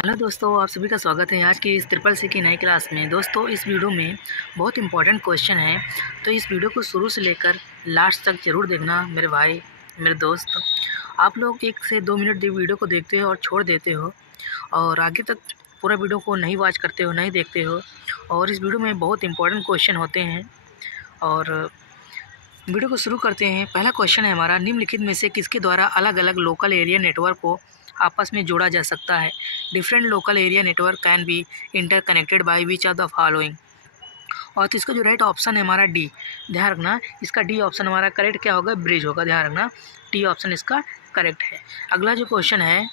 Hello दोस्तों, आप सभी का स्वागत है आज की इस ट्रिपल सी की नई क्लास में। दोस्तों, इस वीडियो में बहुत इंपॉर्टेंट क्वेश्चन है, तो इस वीडियो को शुरू से लेकर लास्ट तक ज़रूर देखना मेरे भाई, मेरे दोस्त। आप लोग 1 से 2 मिनट वीडियो को देखते हो और छोड़ देते हो और आगे तक पूरा वीडियो को नहीं वॉच करते हो, नहीं देखते हो। और इस वीडियो में बहुत इंपॉर्टेंट क्वेश्चन होते हैं और वीडियो को शुरू करते हैं। पहला क्वेश्चन है हमारा, निम्नलिखित में से किसके द्वारा अलग अलग लोकल एरिया नेटवर्क को आपस में जोड़ा जा सकता है? Different local area network can be interconnected by which of the following. और तो इसका जो राइट ऑप्शन है हमारा डी। ध्यान रखना, इसका डी ऑप्शन हमारा करेक्ट क्या होगा? ब्रिज होगा। ध्यान रखना, डी ऑप्शन इसका करेक्ट है। अगला जो क्वेश्चन है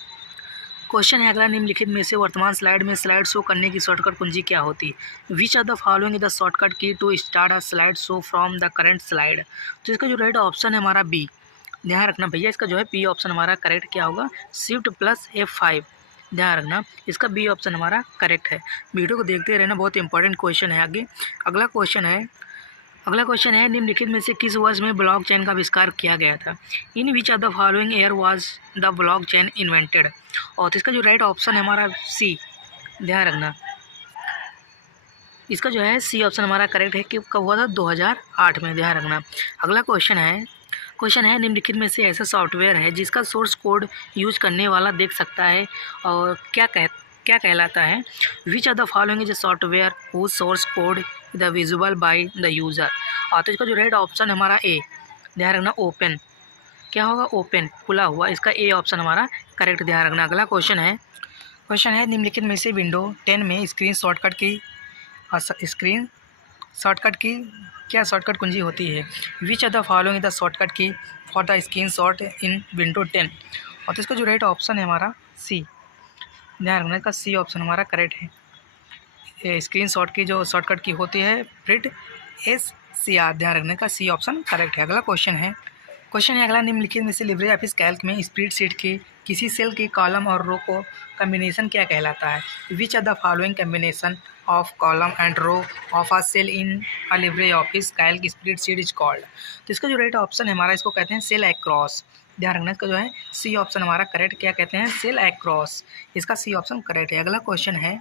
अगला, निम्नलिखित में से वर्तमान स्लाइड में स्लाइड शो करने की शॉर्टकट कुंजी क्या होती है? Which are the following is the shortcut key to start a slide show from the current slide. तो इसका जो राइट ऑप्शन है हमारा बी। ध्यान रखना भैया, इसका जो है बी ऑप्शन हमारा करेक्ट क्या होगा? Shift plus F5। ध्यान रखना, इसका बी ऑप्शन हमारा करेक्ट है। वीडियो को देखते रहना, बहुत इंपॉर्टेंट क्वेश्चन है आगे। अगला क्वेश्चन है निम्नलिखित में से किस वर्ष में ब्लॉकचेन का आविष्कार किया गया था? In which of the following year was the blockchain invented. और इसका जो राइट ऑप्शन है हमारा सी। ध्यान रखना, इसका जो है सी ऑप्शन हमारा करेक्ट है कि कब हुआ था? 2008 में। ध्यान रखना। अगला क्वेश्चन है निम्नलिखित में से ऐसा सॉफ्टवेयर है जिसका सोर्स कोड यूज करने वाला देख सकता है और क्या कहलाता है? Which of the following is a software whose source code the visual by the user. और तो इसका जो राइट ऑप्शन हमारा ए। ध्यान रखना, ओपन क्या होगा? ओपन, खुला हुआ। इसका ए ऑप्शन हमारा करेक्ट। ध्यान रखना। अगला क्वेश्चन है निम्नलिखित में से विंडो 10 में स्क्रीन शॉर्टकट की क्या शॉर्टकट कुंजी होती है? Which of the following the shortcut key for the screenshot in window 10। और तो इसका जो राइट ऑप्शन है हमारा सी। ध्यान रखना, का सी ऑप्शन हमारा करेक्ट है। स्क्रीन शॉट की जो शॉर्टकट की होती है प्रिंट SCR। ध्यान रखने का सी ऑप्शन करेक्ट है। अगला क्वेश्चन है अगला, निम्नलिखित में से लिब्रे ऑफिस कैल्क में स्प्रेडशीट के किसी सेल के कॉलम और रो को कम्बिनेशन क्या कहलाता है? Which are the following combination of column and row of a cell in a LibreOffice Calc spreadsheet is called. तो इसका जो राइट ऑप्शन है हमारा, इसको कहते हैं सेल अक्रॉस। ध्यान रखना, इसका जो है सी ऑप्शन हमारा करेक्ट क्या कहते हैं? Cell across. इसका सी ऑप्शन करेक्ट है। अगला क्वेश्चन है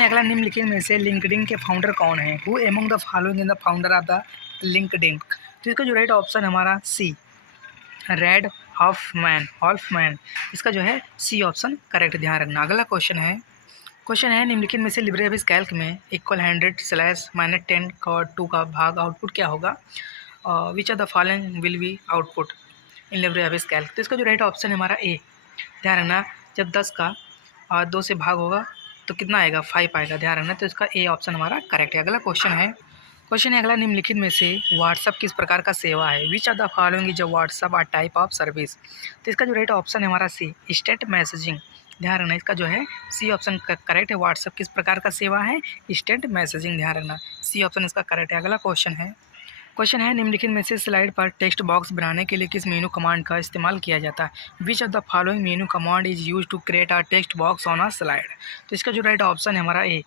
अगला, निम्नलिखित में से लिंक्डइन के फाउंडर कौन है? Who among the following in the founder of the LinkedIn. तो इसका जो राइट ऑप्शन हमारा सी, रेड हॉल्फमैन। इसका जो है सी ऑप्शन करेक्ट। ध्यान रखना। अगला क्वेश्चन है निम्नलिखित में से लिब्रे ऑफिस कैल्क में इक्वल 100/-10 का 2 का भाग आउटपुट क्या होगा? विच of the following will be output in LibreOffice Calc. तो इसका जो राइट ऑप्शन है हमारा ए। ध्यान रखना, जब 10 का 2 से भाग होगा तो कितना आएगा? 5 आएगा। ध्यान रखना, तो इसका ए ऑप्शन हमारा करेक्ट है। अगला क्वेश्चन है अगला, निम्नलिखित में से व्हाट्सअप किस प्रकार का सेवा है? Which of the following is WhatsApp a type of service. तो इसका जो राइट ऑप्शन है हमारा सी, इंस्टेंट मैसेजिंग। ध्यान रखना, इसका जो है सी ऑप्शन करेक्ट है। व्हाट्सअप किस प्रकार का सेवा है? Instant messaging. ध्यान रखना, सी ऑप्शन इसका करेक्ट है। अगला क्वेश्चन है निम्नलिखित में से स्लाइड पर टेक्स्ट बॉक्स बनाने के लिए किस मेनू कमांड का इस्तेमाल किया जाता है? Which of the following menu command is use to create a text box on a slide. तो इसका जो राइट ऑप्शन है हमारा ए।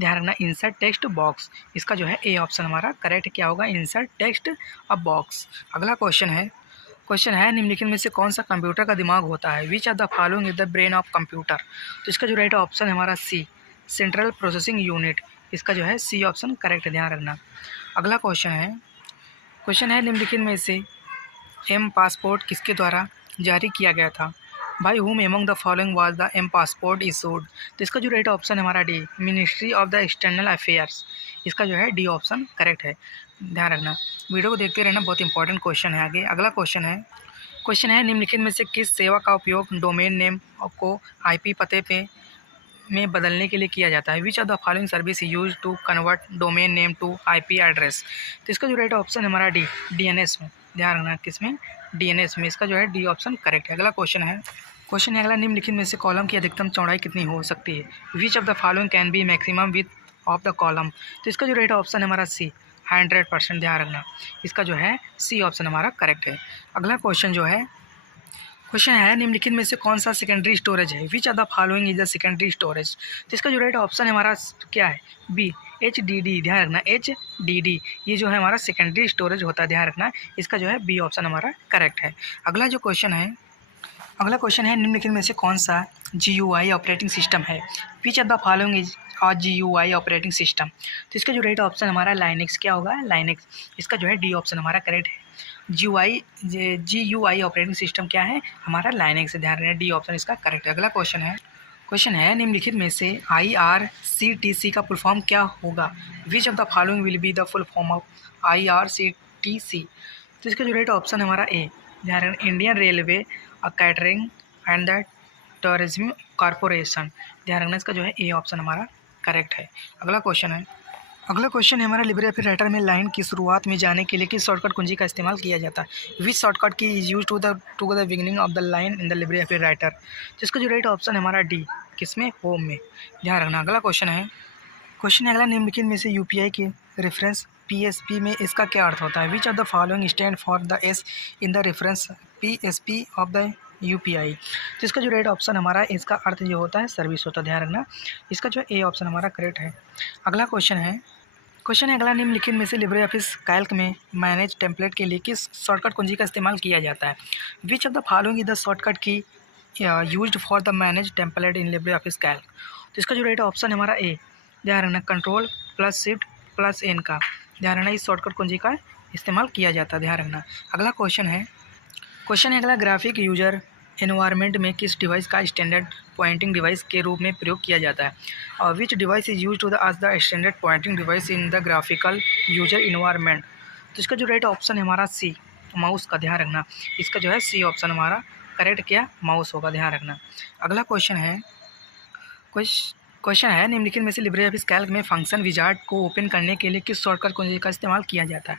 ध्यान रखना, इंसर्ट टेक्स्ट बॉक्स। इसका जो है ए ऑप्शन हमारा करेक्ट क्या होगा? इंसर्ट टेक्स्ट अ बॉक्स। अगला क्वेश्चन है निम्नलिखित में से कौन सा कंप्यूटर का दिमाग होता है? Which of the following is the brain of computer. तो इसका जो राइट ऑप्शन है हमारा सी, सेंट्रल प्रोसेसिंग यूनिट। इसका जो है सी ऑप्शन करेक्ट है। ध्यान रखना। अगला क्वेश्चन है निम्नलिखित में से एम पासपोर्ट किसके द्वारा जारी किया गया था? By whom among the following was the M passport issued. तो इसका जो राइट ऑप्शन है हमारा D, Ministry of the External Affairs. इसका जो है डी ऑप्शन करेक्ट है। ध्यान रखना, वीडियो को देखते रहना, बहुत इंपॉर्टेंट क्वेश्चन है आगे। अगला क्वेश्चन है निम्नलिखित में से किस सेवा का उपयोग डोमेन नेम को IP पते पे में बदलने के लिए किया जाता है? Which of the following service use to convert domain name to IP address. तो इसका जो राइट ऑप्शन है हमारा डी, DNS में। ध्यान रखना, किसमें? DNS में। इसका जो है डी ऑप्शन करेक्ट है। अगला क्वेश्चन है अगला, निम्नलिखित में से कॉलम की अधिकतम चौड़ाई कितनी हो सकती है? Which of the following can be maximum width of the column. तो इसका जो राइट ऑप्शन है हमारा सी, 100%। ध्यान रखना, इसका जो है सी ऑप्शन हमारा करेक्ट है। अगला क्वेश्चन है निम्नलिखित में से कौन सा सेकेंडरी स्टोरेज है? Which of the following is the secondary storage. तो इसका जो राइट ऑप्शन है हमारा क्या है? B, HDD। ध्यान रखना, HDD ये जो है हमारा सेकेंडरी स्टोरेज होता है। ध्यान रखना, इसका जो है बी ऑप्शन हमारा करेक्ट है। अगला जो क्वेश्चन है अगला क्वेश्चन है निम्नलिखित में से कौन सा GUI ऑपरेटिंग सिस्टम है? Which of the following is GUI operating system? तो इसका जो राइट ऑप्शन हमारा लाइनेक्स क्या होगा? लाइनेक्स। इसका जो है डी ऑप्शन हमारा करेक्ट है। GUI ऑपरेटिंग सिस्टम क्या है? हमारा लाइनेक्स। ध्यान रखना डी ऑप्शन इसका करेक्ट है। अगला क्वेश्चन है निम्नलिखित में से IRCTC का फुल फॉर्म क्या होगा? विच of the following will be the full form of IRCTC? तो इसका जो राइट ऑप्शन हमारा ए। ध्यान रखना Indian railway catering and the tourism corporation. ध्यान रखना इसका जो है ए ऑप्शन हमारा करेक्ट है। अगला क्वेश्चन है हमारा लिब्रे राइटर में लाइन की शुरुआत में जाने के लिए किस शॉर्टकट कुंजी का इस्तेमाल किया जाता है? Which shortcut key is use to the beginning of the line in the Libre Writer? जिसका जो राइट ऑप्शन है हमारा डी, किसमें? होम में। ध्यान रखना। अगला क्वेश्चन है अगला निम्नलिखित में से UPI के रेफरेंस PSP में इसका क्या अर्थ होता है? Which of the following stand for the S in the reference PSP of the UPI? तो इसका जो राइट ऑप्शन हमारा इसका अर्थ जो होता है सर्विस होता है। ध्यान रखना इसका जो ए ऑप्शन हमारा करेक्ट है। अगला क्वेश्चन है अगला निम्नलिखित में से लिब्रे ऑफिस कैल्क में मैनेज टेम्पलेट के लिए किस शॉर्टकट कुंजी का इस्तेमाल किया जाता है? Which of the following is the shortcut key used for the manage template in LibreOffice Calc? तो इसका जो राइट ऑप्शन हमारा ए। ध्यान रखना Ctrl+Shift+N का। ध्यान रखना इस शॉर्टकट कुंजी का इस्तेमाल किया जाता है। ध्यान रखना। अगला क्वेश्चन है अगला ग्राफिक यूजर एनवायरनमेंट में किस डिवाइस का स्टैंडर्ड पॉइंटिंग डिवाइस के रूप में प्रयोग किया जाता है? और which device is use to the as the standard pointing device in the graphical user environment? तो इसका जो राइट ऑप्शन है हमारा सी, माउस का। ध्यान रखना इसका जो है सी ऑप्शन हमारा करेक्ट क्या? माउस होगा। ध्यान रखना। अगला क्वेश्चन है निम्नलिखित में से लिब्रे ऑफिस कैल्क में फंक्शन विजार्ड को ओपन करने के लिए किस शॉर्टकट कुंजी का इस्तेमाल किया जाता है?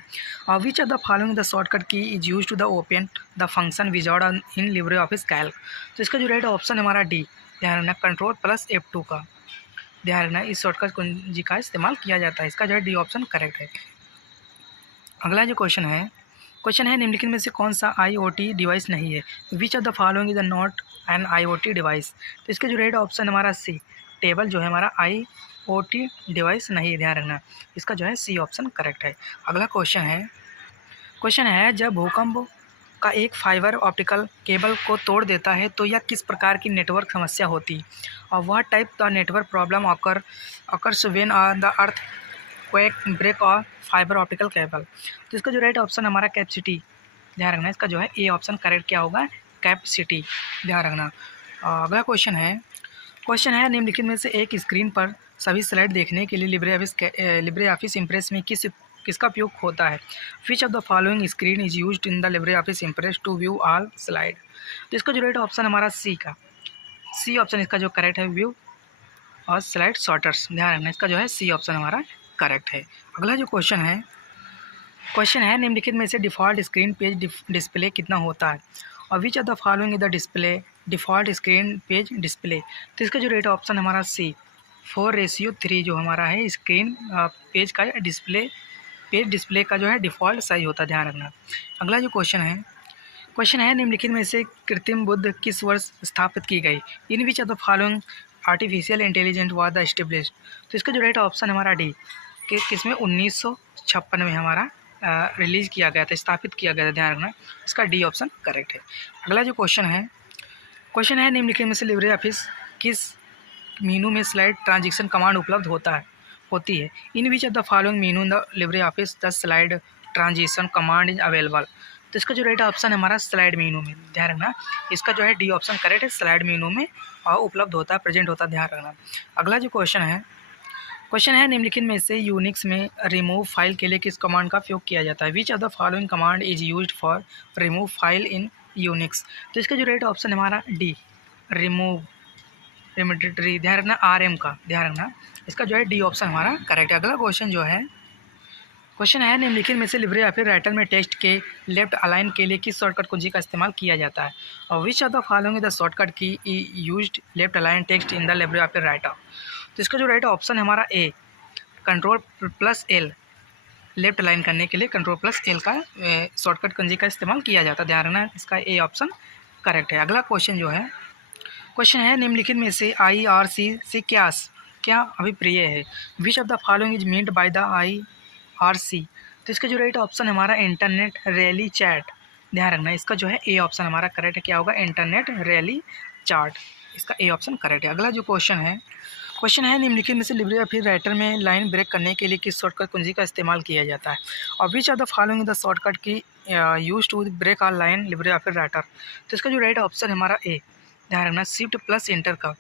और which of the following the shortcut key is use to the open the function wizard in LibreOffice Calc? तो इसका जो राइट ऑप्शन हमारा डी। ध्यान रखना Ctrl+F2 का। ध्यान रखना इस शॉर्टकट कुंजी का इस्तेमाल किया जाता है। इसका जो है डी ऑप्शन करेक्ट है। अगला जो क्वेश्चन है निम्नलिखित में से कौन सा IoT डिवाइस नहीं है? Which of the following is the not an IoT device? तो इसका जो राइट ऑप्शन हमारा सी, टेबल जो है हमारा IoT डिवाइस नहीं है। ध्यान रखना इसका जो है सी ऑप्शन करेक्ट है। अगला क्वेश्चन है जब भूकंप का एक फाइबर ऑप्टिकल केबल को तोड़ देता है तो यह किस प्रकार की नेटवर्क समस्या होती है? और वह type the network problem occurs when the earthquake break or fibre optical cable? तो इसका जो राइट ऑप्शन हमारा कैपेसिटी। ध्यान रखना इसका जो है ए ऑप्शन करेक्ट क्या होगा? कैपेसिटी। ध्यान रखना। अगला क्वेश्चन है निम्नलिखित में से एक स्क्रीन पर सभी स्लाइड देखने के लिए लिब्रे ऑफिस इम्प्रेस में किसका उपयोग होता है? Which of the following screen is used in the LibreOffice Impress to view all slide? तो इसका जो राइट ऑप्शन हमारा सी का, सी ऑप्शन इसका जो करेक्ट है व्यू और स्लाइड शॉर्टर्स। ध्यान रखना इसका जो है सी ऑप्शन हमारा करेक्ट है। अगला जो क्वेश्चन है निम्नलिखित में से डिफ़ॉल्ट स्क्रीन पेज डिस्प्ले कितना होता है? और which of the following is the default screen page display? तो इसका जो राइट ऑप्शन हमारा सी, 4:3 जो हमारा है स्क्रीन पेज का डिस्प्ले का जो है डिफ़ॉल्ट साइज होता है। ध्यान रखना। अगला जो क्वेश्चन है निम्नलिखित में से कृत्रिम बुद्ध किस वर्ष स्थापित की गई? In which of the following artificial intelligent was the established? तो इसका जो राइट ऑप्शन हमारा डी, कि किसमें 1956 में हमारा रिलीज़ किया गया था, स्थापित किया गया था। ध्यान रखना इसका डी ऑप्शन करेक्ट है। अगला जो क्वेश्चन है निम्नलिखित में से लिब्रे ऑफिस किस मीनू में स्लाइड ट्रांजिशन कमांड उपलब्ध होती है? In which of the following menu the LibreOffice the slide transition command is available? तो इसका जो राइट ऑप्शन है हमारा स्लाइड मीनू में। ध्यान रखना इसका जो है डी ऑप्शन करेक्ट है, स्लाइड मीनू में उपलब्ध होता है, प्रेजेंट होता है। ध्यान रखना। अगला जो क्वेश्चन है निम्नलिखित में से यूनिक्स में रिमूव फाइल के लिए किस कमांड का उपयोग किया जाता है? Which of the following command is used for remove file in Unix? तो इसका जो राइट ऑप्शन है हमारा डी, रिमूव रिमोटरी। ध्यान रखना RM का। ध्यान रखना इसका जो है डी ऑप्शन हमारा करेक्ट है। अगला क्वेश्चन है निम्नलिखित में से लिब्रे ऑफिस राइटर में टेक्स्ट के लेफ्ट अलाइन के लिए किस शॉर्टकट कुंजी का इस्तेमाल किया जाता है? और which of the following the shortcut key used left align text in the LibreOffice Writer? तो इसका जो राइट ऑप्शन है हमारा ए, Ctrl+L लेफ्ट अलाइन करने के लिए Ctrl+L का शॉर्टकट कुंजी का इस्तेमाल किया जाता है। ध्यान रखना इसका ए ऑप्शन करेक्ट है। अगला क्वेश्चन है निम्नलिखित में से IRC से क्या अभिप्राय है? Which of the following is meant by the IRC? तो इसका जो राइट ऑप्शन है हमारा इंटरनेट रैली चैट। ध्यान रखना इसका जो है ए ऑप्शन हमारा करेक्ट है। क्या होगा? इंटरनेट रैली चार्ट, इसका ए ऑप्शन करेक्ट है। अगला जो क्वेश्चन है निम्नलिखित में से लिब्रे ऑफिस राइटर में लाइन ब्रेक करने के लिए किस शॉर्टकट कुंजी का इस्तेमाल किया जाता है? और which are the following the shortcut key use to break are line LibreOffice Writer? तो इसका जो राइट ऑप्शन है हमारा ए। ध्यान रखना शिफ्ट प्लस इंटर का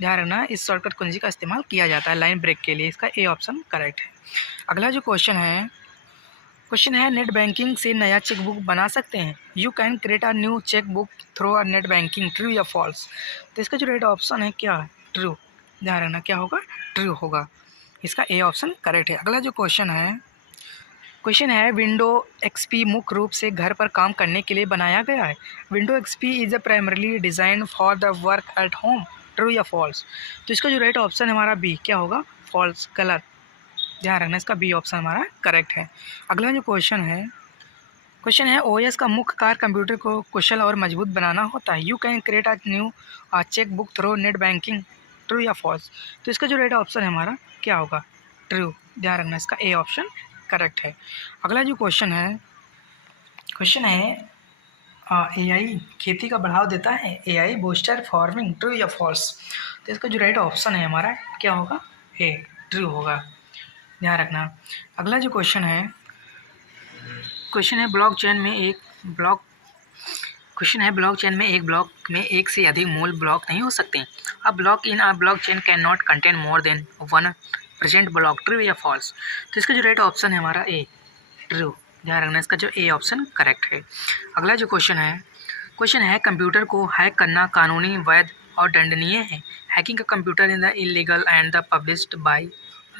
ध्यान रखना इस शॉर्टकट कुंजी का इस्तेमाल किया जाता है लाइन ब्रेक के लिए, इसका ए ऑप्शन करेक्ट है। अगला जो क्वेश्चन है नेट बैंकिंग से नया चेकबुक बना सकते हैं? You can create a new chequebook through a net banking, true या फॉल्स? तो इसका जो राइट ऑप्शन है क्या है? ट्रू। ध्यान रखना क्या होगा? ट्रू होगा, इसका ए ऑप्शन करेक्ट है। अगला जो क्वेश्चन है विंडो एक्सपी मुख्य रूप से घर पर काम करने के लिए बनाया गया है। Window XP is a primarily design for the work at home, true या फॉल्स? तो इसका जो राइट ऑप्शन है हमारा बी। क्या होगा? फॉल्स, गलत। ध्यान रखना इसका बी ऑप्शन हमारा करेक्ट है। अगला जो क्वेश्चन है ओएस का मुख्य कार्य कंप्यूटर को कुशल और मजबूत बनाना होता है। You can create a new cheque book through net banking, true या फॉल्स? तो इसका जो राइट ऑप्शन है हमारा क्या होगा? ट्रू। ध्यान रखना इसका ए ऑप्शन करेक्ट है। अगला जो क्वेश्चन है एआई खेती का बढ़ावा देता है? एआई बूस्टर फार्मिंग, ट्रू या फॉल्स? तो इसका जो राइट ऑप्शन है हमारा क्या होगा? ए, ट्रू होगा। ध्यान रखना। अगला जो क्वेश्चन है ब्लॉकचेन में एक ब्लॉक में एक से अधिक मूल ब्लॉक नहीं हो सकते। A block in a blockchain can not contain more than one present block, true या फॉल्स? तो इसका जो राइट ऑप्शन है हमारा ए, ट्रू। ध्यान रखना इसका जो ए ऑप्शन करेक्ट है। अगला जो क्वेश्चन है कंप्यूटर को हैक करना कानूनी, वैध और दंडनीय है? हैकिंग का computer in the illegal and the published by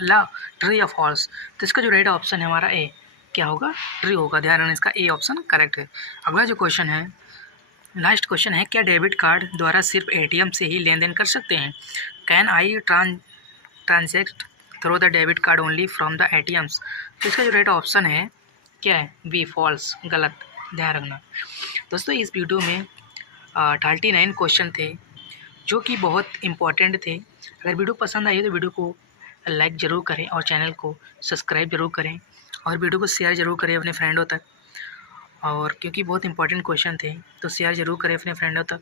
law, true या फॉल्स? तो इसका जो राइट ऑप्शन है हमारा ए। क्या होगा? ट्रू होगा। ध्यान रखना इसका ए ऑप्शन करेक्ट है। अगला जो लास्ट क्वेश्चन है क्या डेबिट कार्ड द्वारा सिर्फ एटीएम से ही लेन देन कर सकते हैं? Can I transact through the debit card only from the ATMs? तो इसका जो राइट ऑप्शन है क्या है? बी, फॉल्स, गलत। ध्यान रखना दोस्तों इस वीडियो में 39 क्वेश्चन थे जो कि बहुत इम्पॉर्टेंट थे। अगर वीडियो पसंद आई तो वीडियो को लाइक ज़रूर करें और चैनल को सब्सक्राइब ज़रूर करें और वीडियो को शेयर ज़रूर करें अपने फ्रेंडों तक। और क्योंकि बहुत इंपॉर्टेंट क्वेश्चन थे तो शेयर ज़रूर करें अपने फ्रेंडों तक।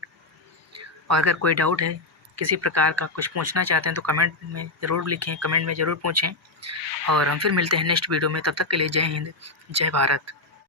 और अगर कोई डाउट है किसी प्रकार का, कुछ पूछना चाहते हैं तो कमेंट में ज़रूर लिखें, कमेंट में ज़रूर पूछें। और हम फिर मिलते हैं नेक्स्ट वीडियो में। तब तक के लिए जय हिंद, जय भारत।